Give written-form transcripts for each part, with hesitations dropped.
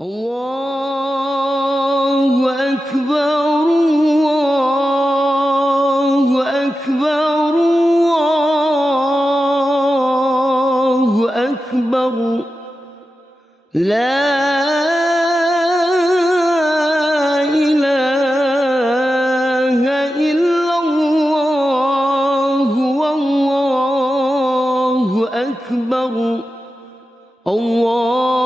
الله أكبر الله أكبر الله أكبر لا إله إلا الله والله أكبر الله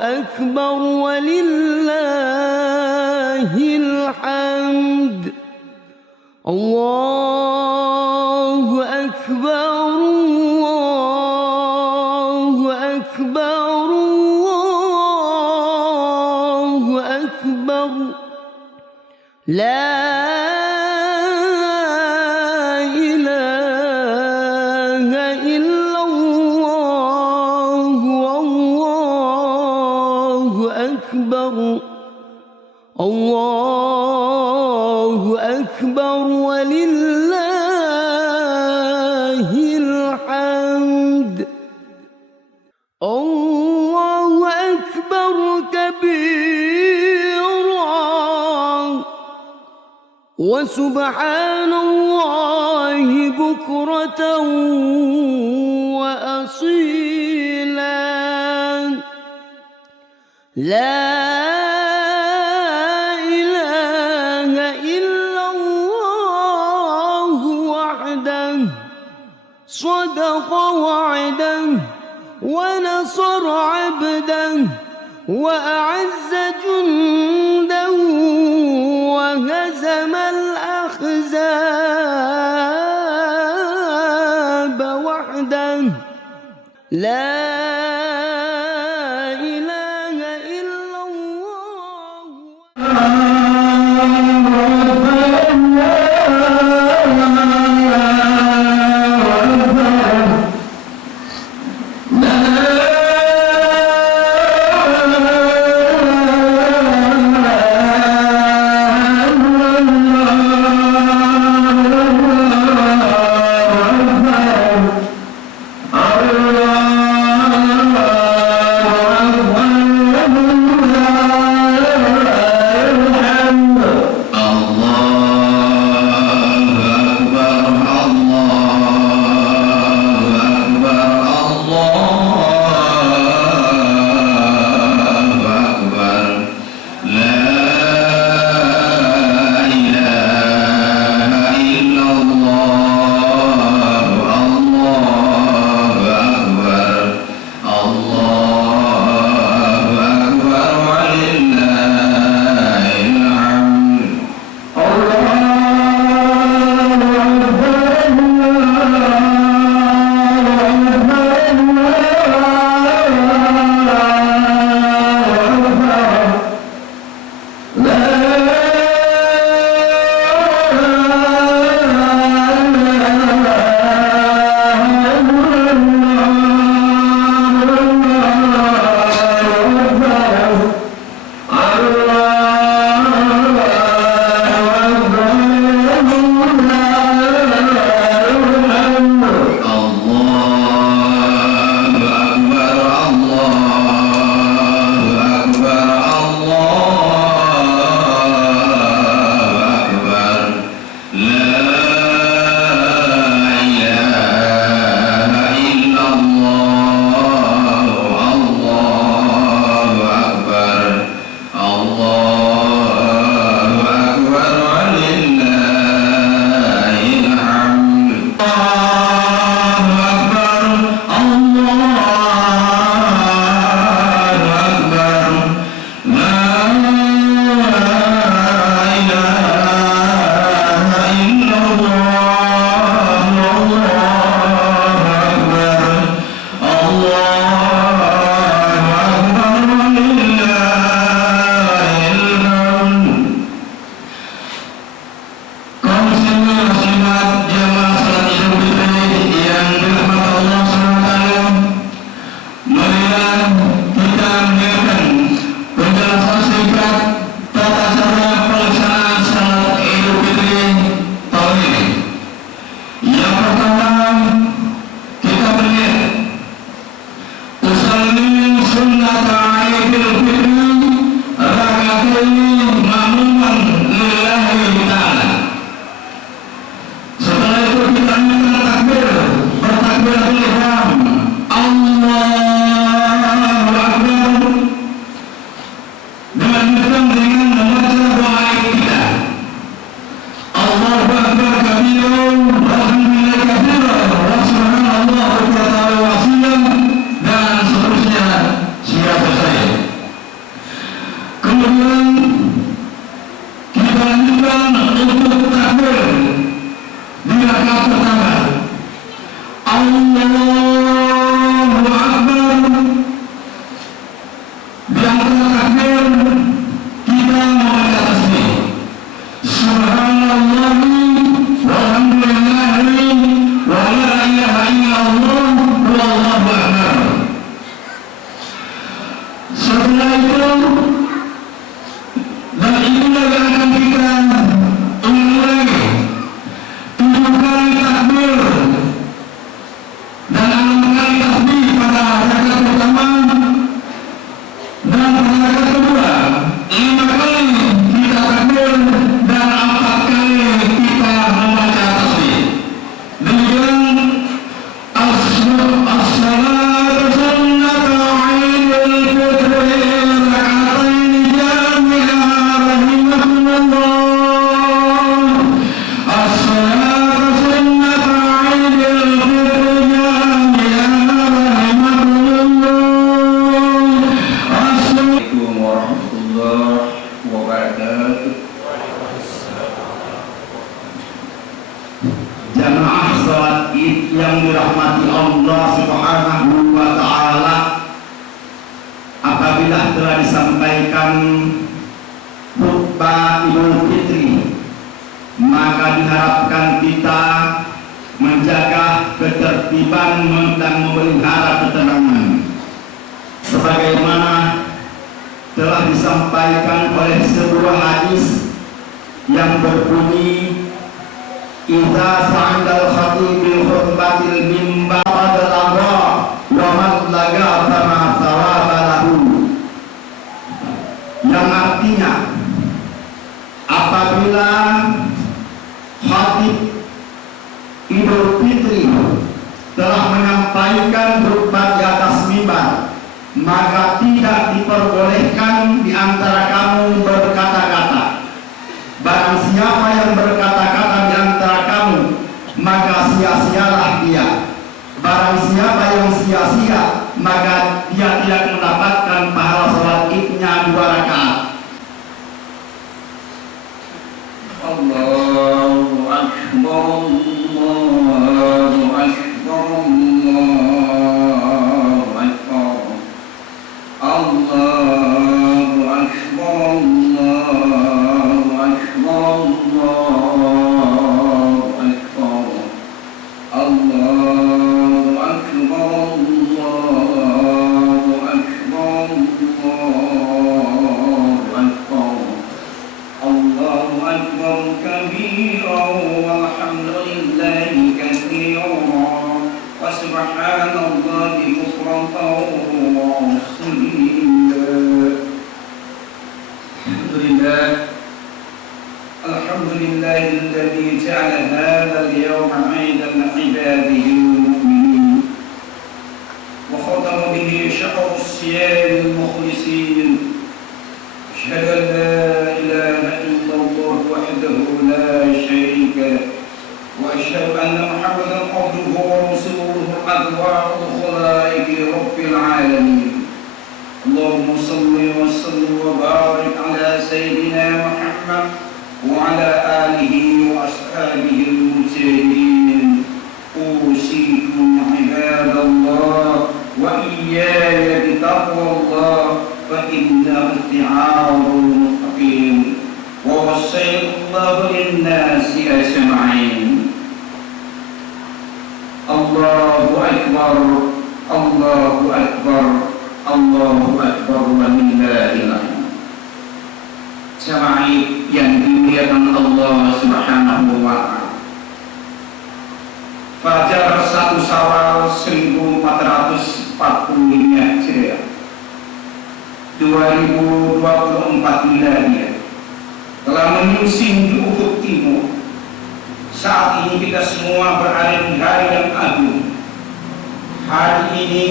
أكبر ولله الحمد الله أكبر الله أكبر الله أكبر لا إله إلا الله والله أكبر الله أكبر ولله الحمد الله أكبر كبيرا وسبحان الله بكرة وأصيلا لا إله إلا الله وحده صدق وعده ونصر عبده وأعز جنده وهزم الأحزاب وحده لا إله إلا الله Allah makmuman lillahi ta'ala. Setelah itu kita minta takbir, bertakbiratul ihram, Allahu Akbar, dengan membaca doa kita, Allahu Akbar kabirun, walhamdulillahi katsiran, wa subhanallah bukratan wa asilan, dan seterusnya sudah selesai. Kemudian kita lanjutkan untuk takbir di rakaat pertama. Allahu Akbar. Di antara takbir kita membaca tasbih. Subhanallah walhamdulillahi wa la ilaha illallah wallahu akbar. Setelah itu, dan inilah yang akan kita ulangi 7 kali takbir dan 6 kali tasbih pada rakaat pertama, dan pada rakaat kedua 5 kali kita takbir dan 4 kali kita membaca tasbih. Demikian as-salatu sunnatu 'idul fitri raka'atain jami'an rahimahullah. As-salatu sunnatu 'idul fitri jami'an rahimahullah. Assalamualaikum warahmatullahi wabarakatuh. Jamaah salat Id yang dirahmati Allah Subhanahu wa ta'ala, apabila telah disampaikan khutbah Idul Fitri, maka diharapkan kita menjaga ketertiban dan memelihara ketenangan sebagaimana telah disampaikan oleh sebuah hadis yang berbunyi, idza sa'adal khatib bil khutbatil mimbar adalagha wa man laga fama thawaba lahu, yang artinya apabila khatib Idul Fitri telah menyampaikan khutbah di atas mimbar, maka tidak diperbolehkan di antara kamu berkata-kata. Barang siapa yang berkata-kata di antara kamu, maka sia-sialah dia. Barang siapa yang sia-sia, maka dia tidak mendapatkan pahala salat Idnya 2 rakaat. Allahu Akbar, Allahu Akbar, Allahu Akbar, Allahu Akbar, Allahu Akbar, Allahu Akbar, Allahu Akbar, Allahu Akbar, Allahu Akbar, Allahu Akbar kabiran walhamdulillahi katsiran wa subhanallahi bukratan wa asila. Alhamdulillahilladzi ja'ala hadzal yawma 'idan li'ibadihi al-mu'minin wa khatama bihi shahru as-siyam al-mukhlisin. Asyhadu an la ilaha illallah wahdahu la syarika lahu wa asyhadu anna Muhammadan abduhu wa rasuluhu adwa'ul khalaiqi rabbil alamin. Allahumma salli wa sallim wa barik ala sayyidina Muhammad wa ala alihi wa ashabihi al-mujahidin. Usikum ibadallah wa iyaya bitaqwallah fa inna isti'arul muttaqin wa wassayallahu lin-nasi ajma'in. Allahu Akbar, Allahu Akbar, Allahu Akbar wa lillahil hamd. Jamaah yang dimuliakan Allah Subhanahu wa ta'ala, Fajar 1 Syawal 1445 Hijriah 2023 2024 Miladiah telah menyusing di ufuk timur. Saat ini kita semua berada di hari yang agung. Hari ini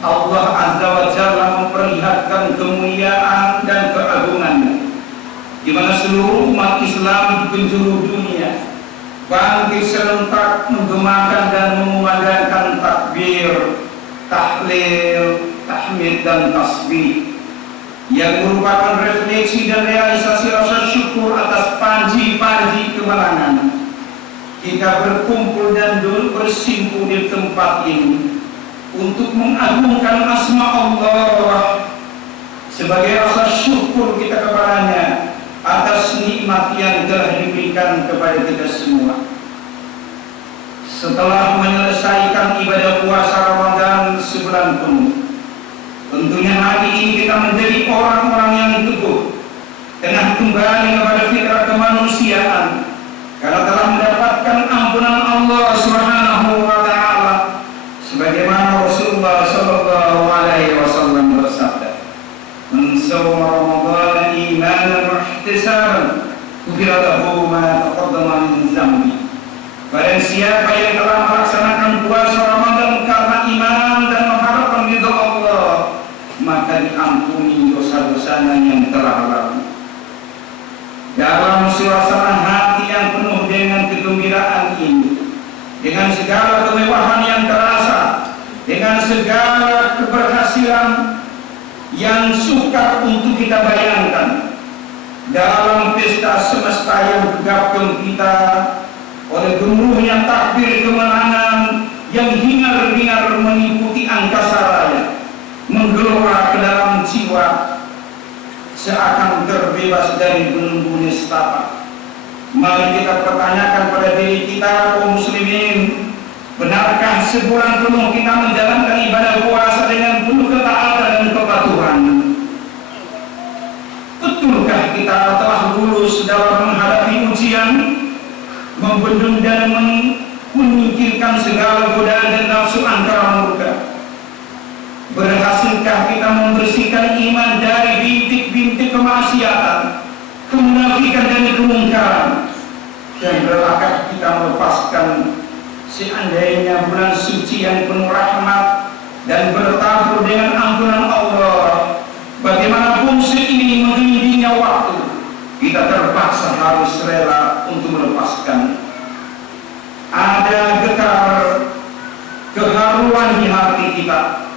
Allah Azza wa Jalla memperlihatkan kemuliaan dan keagungannya, di mana seluruh umat Islam di penjuru dunia bangkit serentak menggemakan dan memumandangkan takbir, tahlil, tahmid dan tasbih yang merupakan refleksi dan realisasi rasa syukur atas panji-panji kemenangan. Kita berkumpul dan bersimpuh di tempat ini untuk mengagungkan asma Allah sebagai rasa syukur kita kepadanya atas nikmat yang telah diberikan kepada kita semua. Setelah menyelesaikan ibadah puasa Ramadan sebulan penuh, tentunya hari ini kita menjadi orang-orang yang teguh tengah kembali kepada fitrah kemanusiaan, karena telah mendapatkan ampunan Allah Subhanahu wa taala, sebagaimana Rasulullah sallallahu alaihi wasallam bersabda, "Man shawma Ramadan imanan wa ihtisaban, ghufira lahu ma taqaddama min dhanbi." Barang siapa yang telah melaksanakan puasa Ramadan karena iman dan mengharapkan ridha Allah, maka diampuni dosa-dosanya yang telah lalu. Dalam suasana hati yang penuh dengan kegembiraan ini, dengan segala kemewahan yang terasa, dengan segala keberhasilan yang sukar untuk kita bayangkan, dalam pesta semesta yang gegap gempita oleh gemuruhnya takbir kemenangan yang hingar-bingar mengikuti angkasa raya, menggelora ke dalam jiwa seakan terbebas dari belenggu nestapa. Mari kita pertanyakan pada diri kita, kaum muslimin, benarkah sebulan penuh kita menjalankan ibadah puasa dengan penuh ketaatan dan kepatuhan? Betulkah kita telah lulus dalam menghadapi ujian, membendung dan menyingkirkan segala godaan dan nafsu angkara murka? Berhasilkah kita membersihkan iman dari bintik-bintik kemaksiatan, kemunafikan dan kemungkaran? Dan relakah kita melepaskan seandainya bulan suci yang penuh rahmat dan bertabur dengan ampunan Allah, bagaimanapun seiring menggelindingnya waktu, kita terpaksa harus rela untuk melepaskan. Ada getar keharuan di hati kita.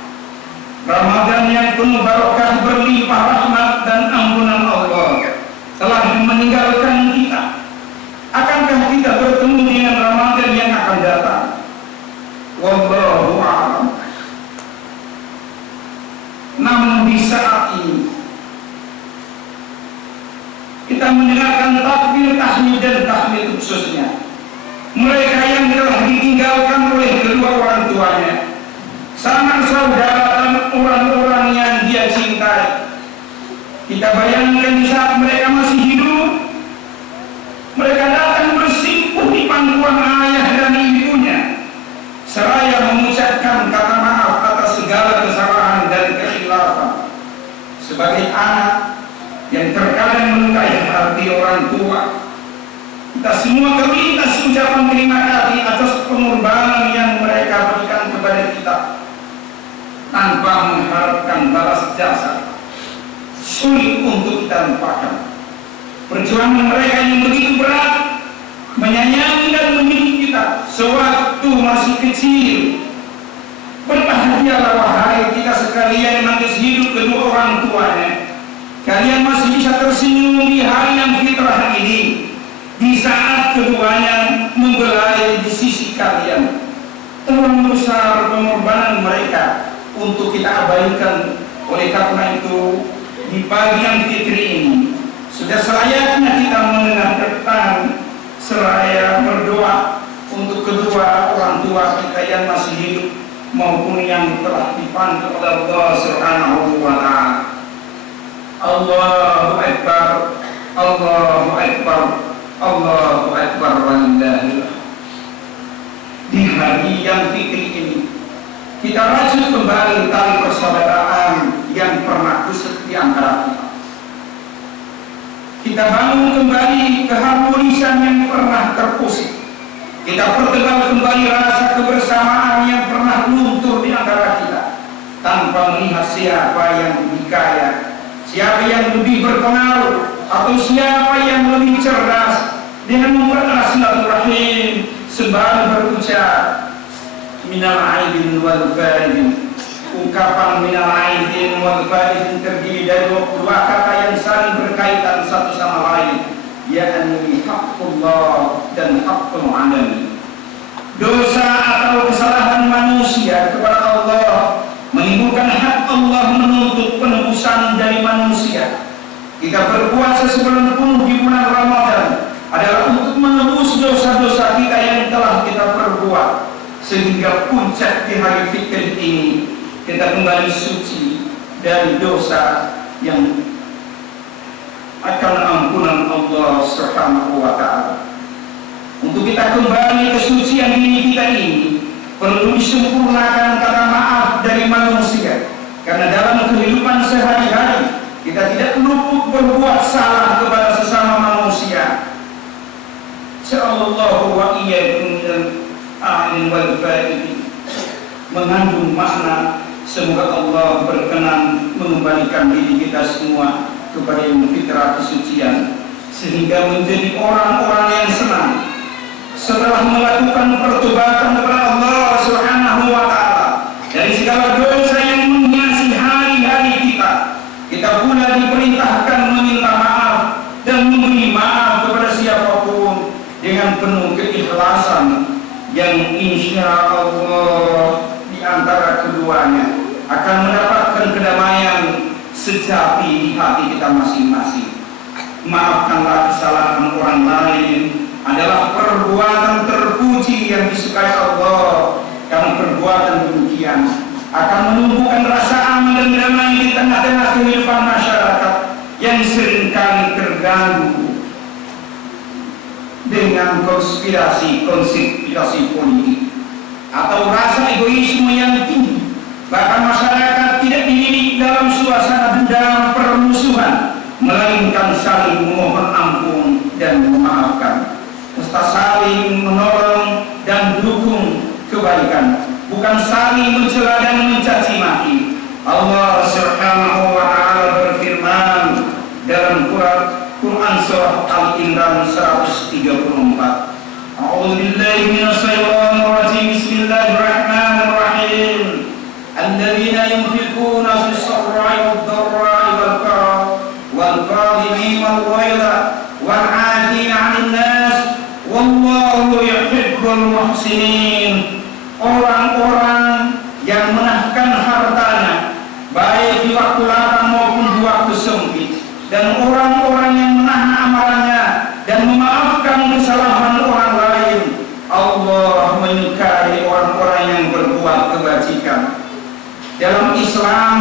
Ramadan yang penuh barokah, berlimpah rahmat dan ampunan Allah telah meninggalkan kita. Akankah kita bertemu dengan Ramadan yang akan datang? Wallahu a'lam. Namun di saat ini kita mendengarkan takbir, tahmid dan tahmid, khususnya mereka yang telah ditinggalkan oleh kedua orang tuanya, sanak saudara dan orang-orang yang dia cintai. Kita bayangkan di saat mereka masih hidup, mereka datang bersimpuh di pangkuan ayah dan ibunya, seraya mengucapkan kata maaf atas segala kesalahan dan kekhilafan. Sebagai anak yang terkadang melukai hati orang tua, kita semua terlintas ucapan terima kasih atas pengorbanan yang mereka berikan kepada kita tanpa mengharapkan balas jasa. Sulit untuk kita lupakan perjuangan mereka yang begitu berat, menyayangi dan mendidik kita sewaktu masih kecil. Berbahagialah wahai kita sekalian yang masih hidup kedua orang tuanya. Kalian masih bisa tersenyum di hari yang fitrah ini, di saat keduanya membelai di sisi kalian. Terlalu besar pengorbanan mereka untuk kita abaikan. Oleh karena itu, di pagi yang fitri ini sudah selayaknya kita mendengarkan seraya berdoa untuk kedua orang tua kita yang masih hidup maupun yang telah dipanggil oleh Allah Subhanahu wa taala. Allahu Akbar, Allahu Akbar, Allahu Akbar walillahil. Di hari yang fitri ini kita rajut kembali tali persaudaraan yang pernah kusut Kita bangun kembali keharmonisan yang pernah terpusat. Kita pertemukan kembali rasa kebersamaan yang pernah luntur di antara kita, tanpa melihat siapa yang lebih kaya, siapa yang lebih berpengaruh, atau siapa yang lebih cerdas. Dengan mempererat silaturahim sembari berucap minal aidin wal faidin. Ungkapan minal aidin wal faidin terdiri dari dua kata yang saling berkaitan satu sama lain, yakni haqqullah dan haqqul adami. Dosa atau kesalahan manusia kepada Allah menimbulkan hak Allah menuntut penebusan dari manusia. Kita berpuasa sebulan penuh di bulan Ramadan adalah untuk menebus dosa-dosa kita yang telah kita perbuat, sehingga puncak di hari fikir ini kita kembali suci dari dosa yang akan ampunan Allah Subhanahu wa ta'ala. Untuk kita kembali kesucian diri kita ini perlu disempurnakan kata maaf dari manusia, karena dalam kehidupan sehari-hari kita tidak luput berbuat salah kepada sesama manusia. Insyaallah wa iyyakum minal a'lin wal faidin mengandung makna semoga Allah berkenan mengembalikan diri kita semua kepada yang fitrah kesucian, sehingga menjadi orang-orang yang senang setelah melakukan pertobatan kepada Allah Subhanahu wa ta'ala dari segala dosa yang menghiasi hari-hari kita. Kita pula diperintahkan meminta maaf dan memberi maaf kepada siapapun dengan penuh keikhlasan yang insya Allah di antara keduanya akan mendapatkan kedamaian sejati di hati kita masing-masing. Maafkanlah kesalahan orang lain adalah perbuatan terpuji yang disukai Allah, karena perbuatan demikian akan menumbuhkan rasa aman dan damai di tengah-tengah kehidupan masyarakat yang seringkali terganggu dengan konspirasi politik atau rasa egoisme yang tinggi. Bahkan masyarakat tidak dididik dalam suasana dendam permusuhan, melainkan saling memohon ampun dan memaafkan, serta saling menolong dan dukung kebaikan, bukan saling mencela dan mencaci maki. Allah Subhanahu wa ta'ala berfirman dalam Quran surah Al-Imran 134. A'udzu billahi minasy syaithanir rajim. Bismillahirrahmanirrahim. Alladzina yunfiquna fis sarra'i wad-dharra'i wal kadhimina al-ghayza wal 'afina 'anil nas wallahu yuhibbul muhsinin. Orang-orang yang menafkahkan hartanya baik di waktu lapang maupun di waktu sempit, dan orang-orang yang menahan amalannya dan memaafkan kesalahan orang lain. Allah menyukai orang-orang yang berbuat kebajikan. Dalam Islam,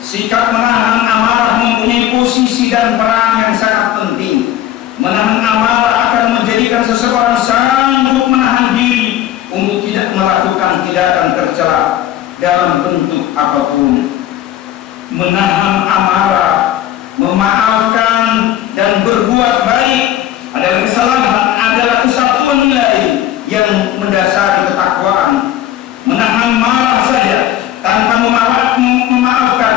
sikap menahan amarah mempunyai posisi dan peran yang sangat penting. Menahan amarah akan menjadikan seseorang sanggup menahan diri untuk tidak melakukan tindakan tercela dalam bentuk apapun. Menahan amarah, memaafkan dan berbuat baik adalah kesalahan, adalah kesatuan nilai yang mendasari ketakwaan. Menahan marah saja tanpa memaafkan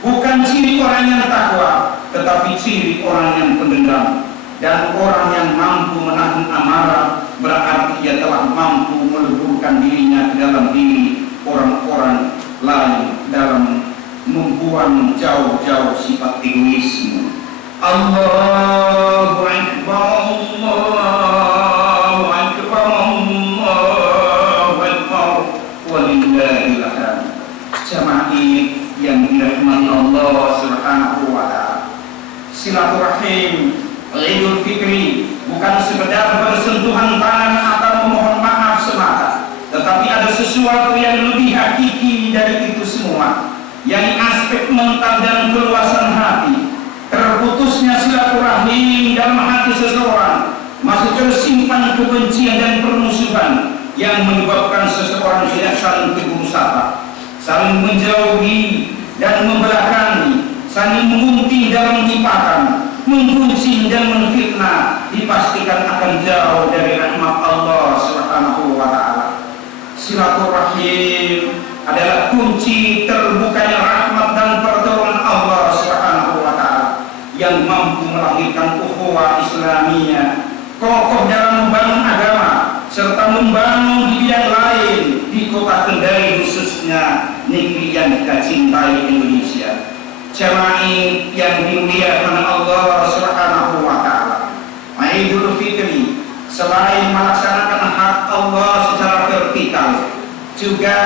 bukan ciri orang yang takwa, tetapi ciri orang yang pendendam. Dan orang yang mampu menahan amarah berarti ia telah mampu meleburkan dirinya ke dalam diri orang-orang lain dalam membuang jauh-jauh sifat egoisme. Allahu Akbar, Allahu Akbar, Allahu Akbar, walillahil hamd. Jamaah yang dirahmati Allah Subhanahu wa ta'ala, silaturahim Idul Fitri bukan sekedar bersentuhan tangan atau memohon maaf semata, tetapi ada sesuatu yang lebih hakiki dari itu semua, yakni aspek mental dan keluasan hati. Terputusnya silaturahim dalam hati seseorang masih tersimpan kebencian dan permusuhan yang menyebabkan seseorang tidak saling tegur sapa, saling menjauhi dan membelakangi, saling mengunting dalam lipatan, menggunjing dan menfitnah, dipastikan akan jauh dari rahmat Allah Subhanahu wa taala. Silaturahim adalah kunci terbukanya rahmat dan pertolongan Allah Subhanahu wa taala yang mampu melahirkan ukhuwah Islamiyah, kokoh dalam membangun agama serta membangun di bidang lain di kota Kendari, khususnya negeri yang kita cintai, Indonesia. Jamaah yang dimuliakan Allah Subhanahu wa taala, Idul Fitri selain melaksanakan hak Allah secara vertikal, juga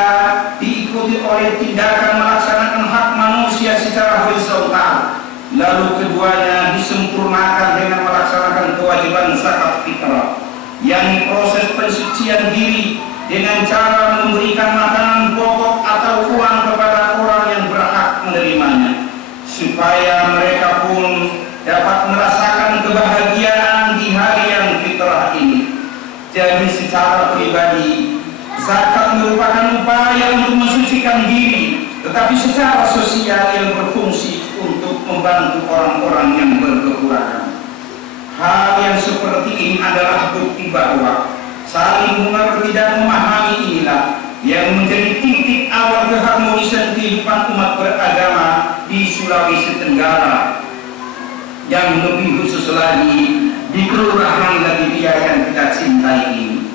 diikuti oleh tindakan melaksanakan hak manusia secara horizontal. Lalu keduanya disempurnakan dengan melaksanakan kewajiban zakat fitrah, yakni proses pensucian diri dengan cara memberikan makanan pokok atau uang kepada orang yang berhak menerimanya, supaya mereka pun dapat merasakan kebahagiaan di hari yang fitrah ini. Jadi secara pribadi, zakat merupakan upaya untuk mensucikan diri, tetapi secara sosial yang berfungsi untuk membantu orang-orang yang berkekurangan. Hal yang seperti ini adalah bukti bahwa saling mengerti dan memahami inilah yang menjadi titik awal keharmonisan kehidupan umat beragama di Sulawesi Tenggara, yang lebih khusus lagi di Kelurahan Ladidia yang kita cintai ini.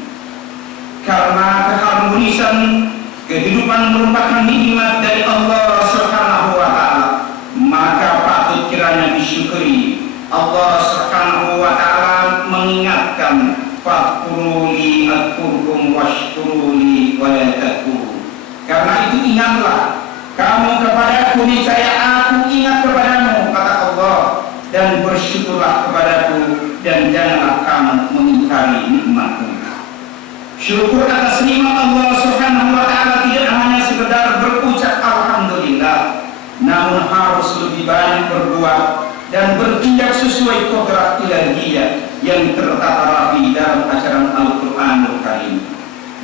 Karena keharmonisan kehidupan merupakan nikmat dari Allah Subhanahu wa taala, maka patut kiranya disyukuri. Allah Subhanahu wa taala mengingatkan, fadkuruni adkurkum washkuruni wa la takfurun. Karena itu ingatlah kamu kepadaku, niscaya aku ingat kepadamu, kata Allah, dan bersyukurlah kepadaku dan janganlah kamu mengingkari nikmatku. Syukur atas nikmat Allah Subhanahu wa taala tidak hanya sekedar berucap alhamdulillah, namun harus lebih banyak berbuat dan bertindak sesuai kodrat ilahiyah yang tertata rapi dalam ajaran Al-Qur'anul Karim.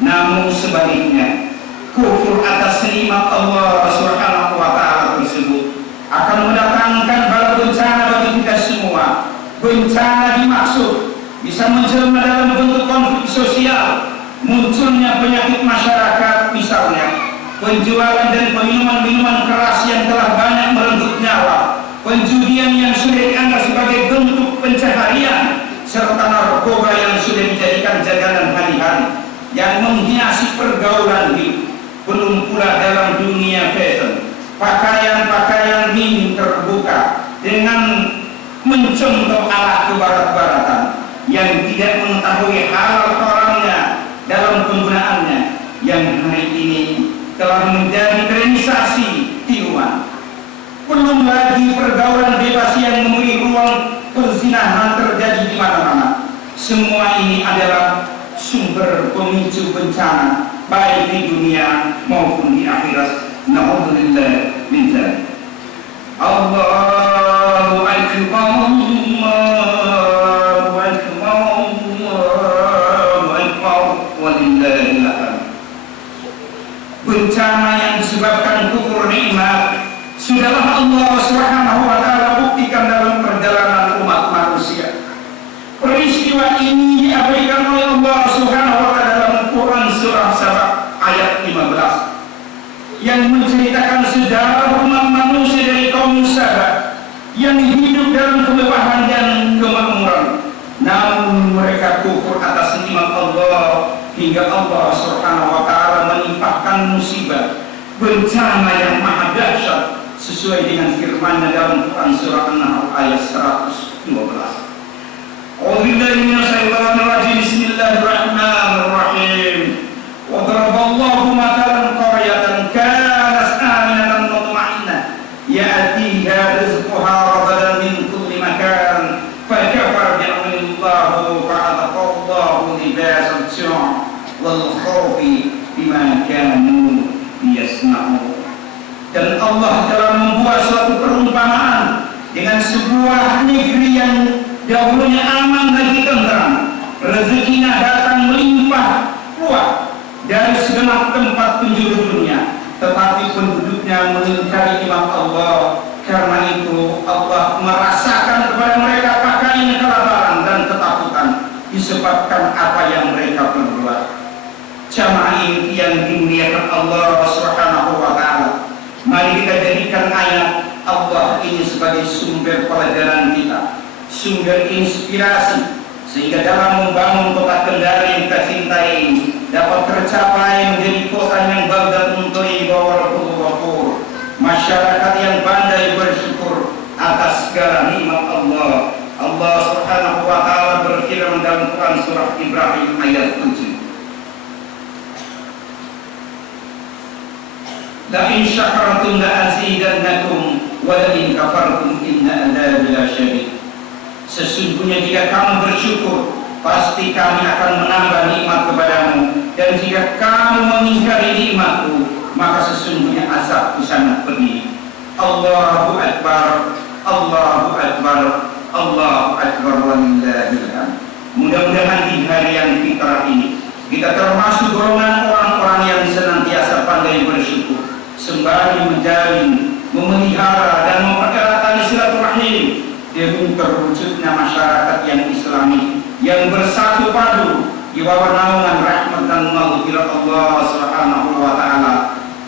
Namun sebaliknya, kufur atas nikmat Allah Subhanahu wa taala tersebut akan mendatangkan bala bencana bagi kita semua. Bencana dimaksud bisa menjelma dalam bentuk konflik sosial, munculnya penyakit masyarakat, misalnya penjualan dan minuman keras yang telah banyak merenggut nyawa, penjudian yang sudah dianggap sebagai bentuk pencaharian, serta narkoba yang sudah dijadikan jajanan hari-hari yang menghiasi pergaulan hidup. Belum pula dalam dunia fashion, pakaian-pakaian mini terbuka dengan mencontoh alat kebarat-baratan yang tidak mengetahui halal haramnya dalam penggunaannya, yang hari ini telah menjadi kriminalisasi tiruan. Belum lagi pergaulan bebas yang memberi ruang perzinahan terjadi di mana-mana. Semua ini adalah sumber pemicu bencana baik di dunia maupun di akhirat. Na'udzubillah min dzalik. Allahu akbar, Allahu akbar, Allahu akbar, walillahil hamd. Bencana yang disebabkan kufur nikmat sudahlah Allah Subhanahu wa taala buktikan dalam perjalanan umat manusia. Peristiwa ini diabaikan oleh Allah Subhanahu wa taala dalam Quran surah Saba ayat 15 yang menceritakan sejarah umat manusia dari kaum Saba yang hidup dalam kemewahan dan kemakmuran, namun mereka kufur atas nikmat Allah hingga Allah Subhanahu wa taala menimpakan musibah bencana yang maha dahsyat sesuai dengan firman-Nya dalam Quran surah An-Nahl ayat 112. A'udzubillahi minasyaitonir rajim. Bismillahirrahmanirrahim. Wa daraballahu matalan qaryatan kanat aminatan mutma'innah ya'tiha rizquha ragadan min kulli makan fakafara bi'anillahu fa'adaqallahu libasal ju' wal khawfi bima kanu yasna'un. Dan Allah telah membuat suatu perumpamaan dengan sebuah negeri yang dahulunya aman lagi tenteram, rezekinya datang melimpah ruah dari segenap tempat penjuru dunia, tetapi penduduknya mengingkari nikmat Allah. Karena itu Allah merasakan kepada mereka disebabkan apa yang mereka perbuat. Jamaah yang dimuliakan Allah Subhanahu wa taala, mari kita jadikan ayat Allah ini sebagai sumber pelajaran kita, sumber inspirasi, sehingga dalam membangun kota Kendari yang kita cintai ini dapat tercapai menjadi kota yang baldatun thayyibah wa rabbul ghafur, masyarakat yang pandai bersyukur atas segala nikmat Allah. Allah Subhanahu wa taala berfirman dalam Quran surah Ibrahim ayat 7, la in syakartum la azidannakum wa la in kafartum inna adzabi lasyadid. Sesungguhnya jika kamu bersyukur, pasti kami akan menambah nikmat kepadamu, dan jika kamu mengingkari nikmatku, maka sesungguhnya azabku sangat pedih. Allahu Akbar, Allahu Akbar, Allahu Akbar, walillahil hamd. Mudah-mudahan di hari yang fitrah ini kita termasuk golongan orang-orang yang senantiasa pandai bersyukur, sembari menjalin, memelihara dan mempererat tali silaturahim demi terwujudnya masyarakat yang Islami yang bersatu padu di bawah naungan rahmat dan maghfirah Allah Subhanahu wa taala.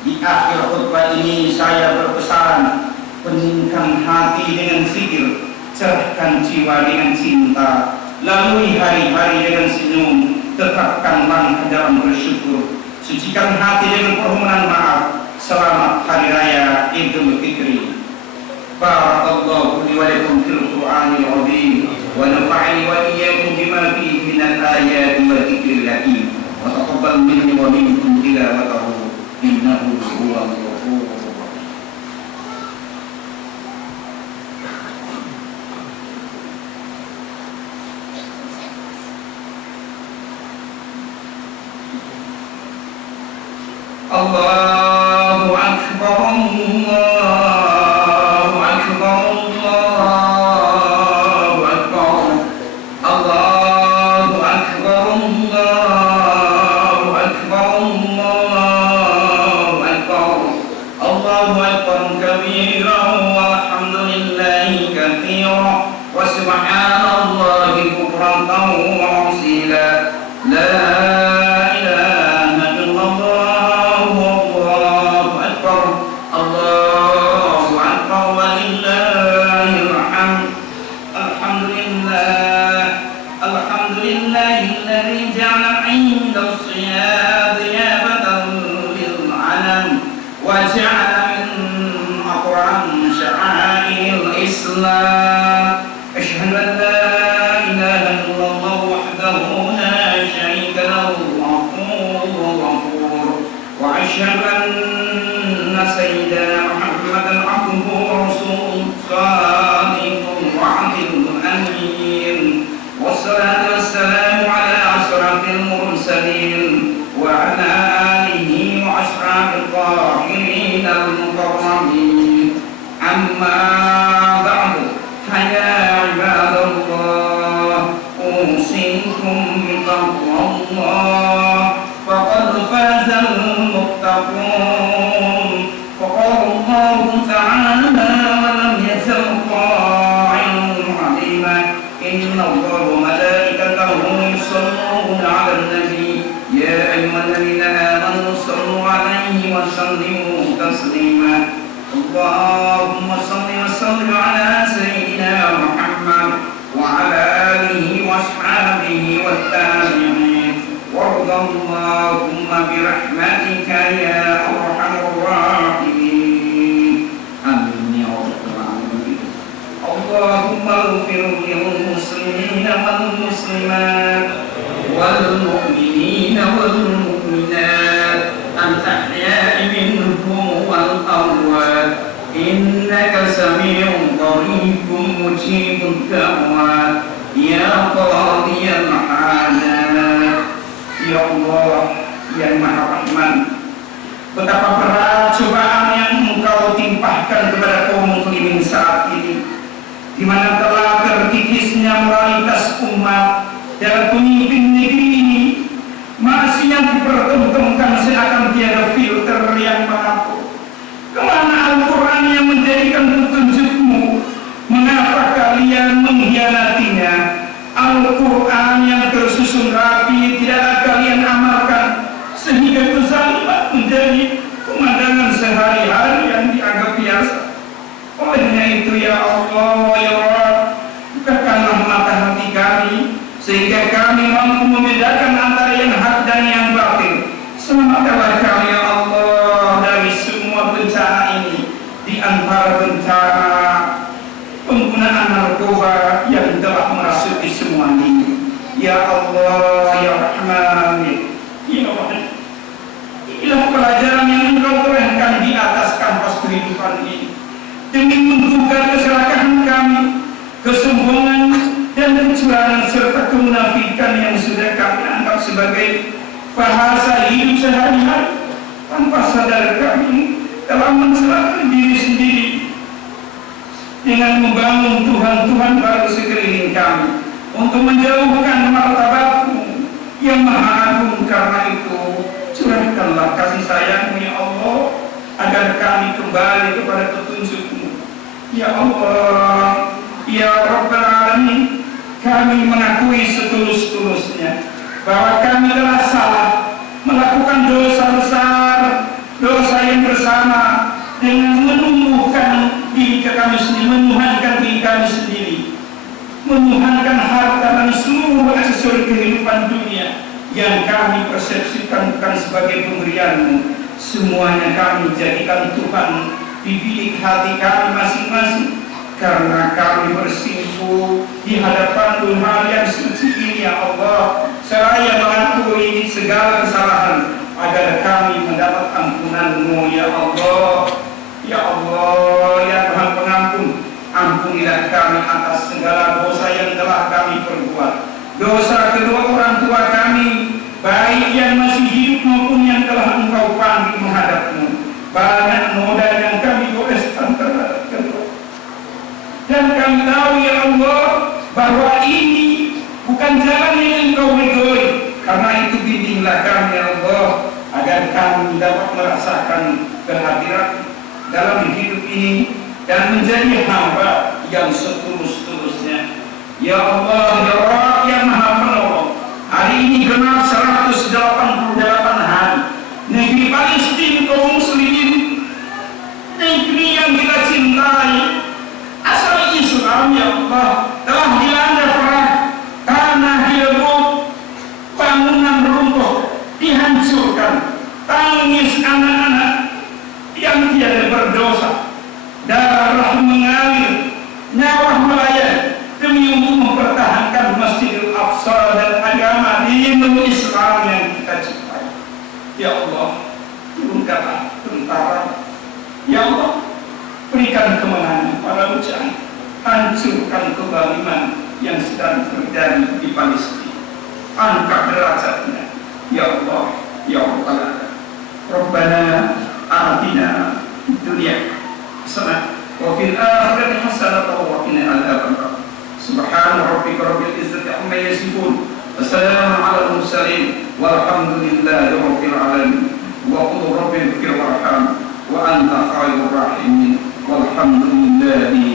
Di akhir khutbah ini saya berpesan, peningkan hati dengan zikir, cerahkan jiwa dengan cinta, lalui hari-hari dengan senyum, tetapkan langkah dalam bersyukur, sucikan hati dengan permohonan maaf. Selamat Hari Raya Idul Fitri. Barakallahu li wa lakum fil Qur'anil azim wa nafa'ani wa iyyakum bima fihi minal ayati wa dzikril hakim wa taqabbal minni wa minkum tilawatahu innahu huwal ghafurur rahim. Allahu Akbar, Allahu Akbar, Allahu Akbar, Allahu Akbar, Allahu Akbar, Allahu Akbar, Allahu Akbar kabiran walhamdulillahi katsiran wa subhanallahi bukratan wa asila. La أشهد أن لا إله إلا الله وحده لا شريك له الغفور وأشهد أن سيدنا محمدا عبده ورسوله صادق الوعد الأمين والصلاة والسلام على أشرف المرسلين وعلى آله وأصحابه الطاهرين المكرمين. أما بعد فيا عباد الله أوصيكم بتقوى الله فقد فاز المتقون. فقال الله تعالى ولم يزل قائلا عليما إن الله وملائكته يصلون على النبي يا أيها الذين آمنوا صلوا عليه وسلموا تسليما. اللهم صل وسلم على سيدنا محمد وعلى آله وأصحابه والتابعين وارض اللهم برحمتك يا أرحم الراحمين. آمين يا رب العالمين. اللهم اغفر للمسلمين والمسلمات والمؤمنين والمؤمنات الأحياء منهم والأموات إنك سميع قريب مجيب الدعوات يا قاضي الحاجات. Ya Allah yang Maha Rahman, betapa berat cobaan yang Engkau timpahkan kepada kaum muslimin saat ini, di mana telah terkikisnya moralitas umat dan pemimpin negeri ini masih yang dipertontonkan seakan tiada filter yang mampu. Kemana Al-Quran yang menjadikan petunjukmu? Mengapa kalian mengkhianatinya? Al-Quran yang tersusun rapi tidaklah kalian amalkan, sehingga kezaliman menjadi pemandangan sehari-hari yang dianggap biasa. Olehnya itu ya Allah, ya Rabb, bukakanlah mata hati kami, sehingga kami mampu membedakan antara yang hak dan yang batil. Selamatkanlah kami ya Allah dari semua bencana ini, di antara bencana penggunaan narkoba yang telah merasuki semua ini. Ya Allah, ya Rahman, ya Rahman, inilah pelajaran yang Engkau terangkan di atas kanvas kehidupan ini, demi menduga kesalahan kami, kesombongan dan kecurangan serta kemunafikan yang sudah kami anggap sebagai bahasa hidup sehari-hari. Tanpa sadar kami telah mencelakakan diri sendiri dengan membangun Tuhan-Tuhan baru sekeliling kami untuk menjauhkan martabat-Mu yang maha agung. Karena itu curahkanlah kasih sayang-Mu ya Allah, agar kami kembali kepada petunjuk-Mu ya Allah, ya Rabbal Alamin. Kami mengakui setulus-tulusnya bahwa kami telah salah melakukan dosa besar, dosa yang bersama dengan menumbuhkan diri kami sendiri, menuhankan diri kami sendiri, menuhankan harta dan seluruh aksesori kehidupan dunia yang kami persepsikan bukan sebagai pemberian-Mu. Semuanya kami jadikan Tuhan di bilik hati kami masing-masing, karena kami bersimpuh di hadapan Tuhan yang suci ini ya Allah, seraya mengakui segala kesalahan agar kami mendapat ampunan-Mu ya Allah. Ya Allah, ya Tuhan pengampun, ampunilah kami atas segala dosa yang telah kami perbuat, dosa kedua orang tua kami, baik yang masih hidup maupun yang telah Engkau panggil menghadap-Mu. Banyak noda yang kami gores antara kedua, dan kami tahu ya Allah bahwa ini bukan jalan yang Engkau ridhoi. Karena itu bimbinglah kami ya Allah, agar kami dapat merasakan kehadiran dalam hidup ini dan menjadi hamba yang setulus-tulusnya. Ya Allah, ya Rabb yang Maha Penolong, hari ini genap 188 hari negeri Palestina kaum muslimin, negeri yang kita cintai, asal Islam ya Allah, telah dilanda perang, tanah direbut, bangunan runtuh, dihancurkan, tangis anak-anak yang tiada berdosa, darah mengalir, nyawa melayang demi untuk mempertahankan Masjidil Aqsa dan agama dinul Islam yang kita cintai. Ya Allah, turunkanlah tentara. Ya Allah, berikan kemenangan pada ujian, hancurkan kezaliman yang sedang terjadi di Palestina, angkat derajatnya. Ya Allah, ya Allah, Rabbana atina fid dunya hasanah wa fil akhirati hasanah wa qina adzabannar. Subhana rabbika rabbil izzati amma yasifun, wassalamun alal mursalin, walhamdulillahi rabbil alamin. Wa qul rabbil ighfir warham wa anta khairur rahimin, walhamdulillahi